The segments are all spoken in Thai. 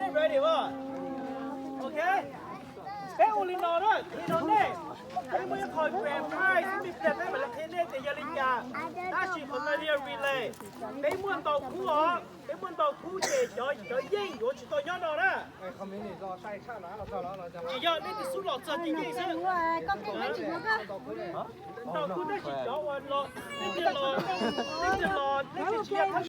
Ready ป่ะโอเคเฮ้ยอูลินอร์ด้วยลินอร์เนี่ยเฮ้ยมึงจะคอยแกรนด์ไพรส์ที่มีเปลี่ยนได้เหมือนละเทนเน่แต่ยาลิกาถ้าฉีดคนละเรียรีเลยเฮ้ยมึงต่อคู่เหรอเฮ้ยมึงต่อคู่เจ๋จะยิ่ง我去ต่อยอด了เขาไม่ได้รอใส่ข้านะเราเข้าแล้วเราจะ你要那个输老这几件事có cái mấy chuyện nữa cơ ต่อคู่ได้ฉีดจอวันรอนี่จะรอนี่จะเชียร์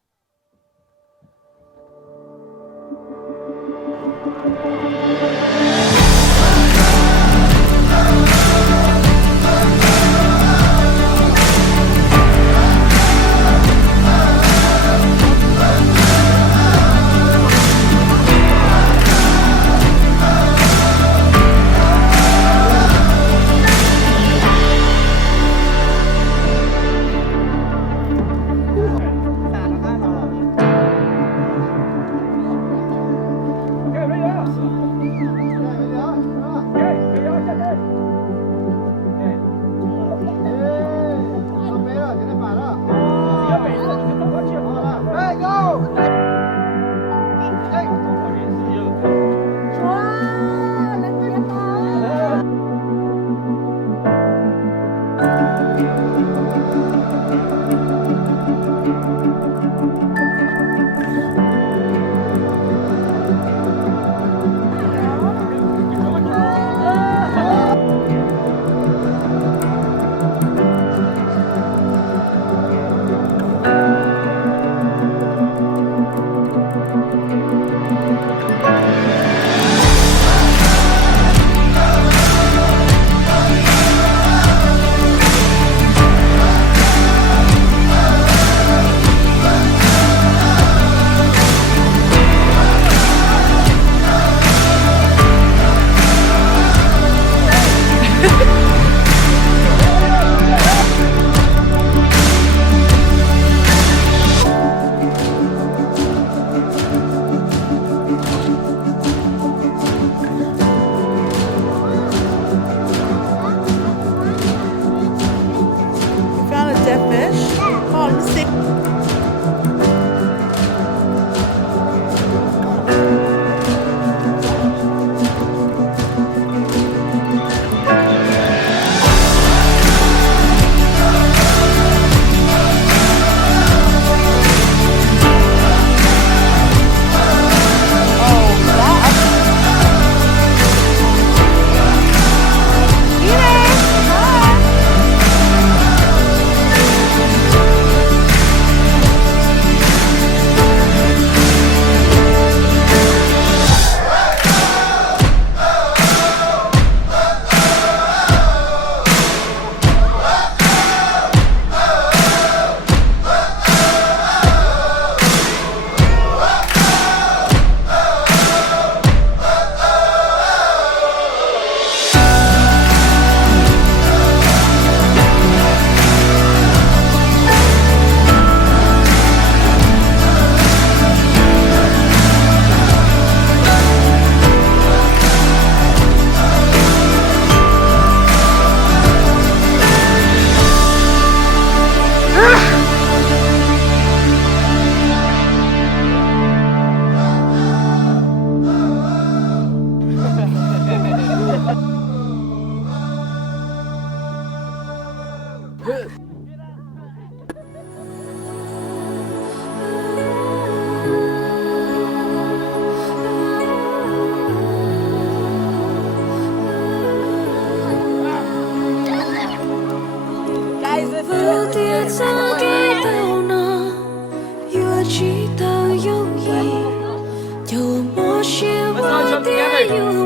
有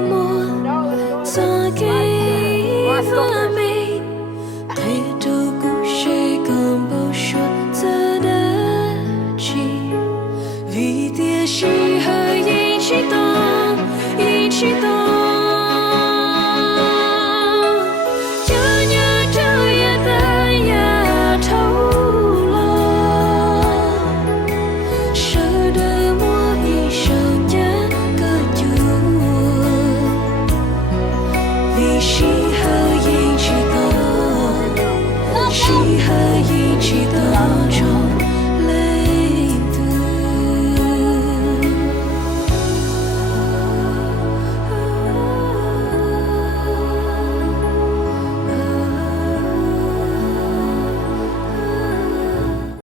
我，做给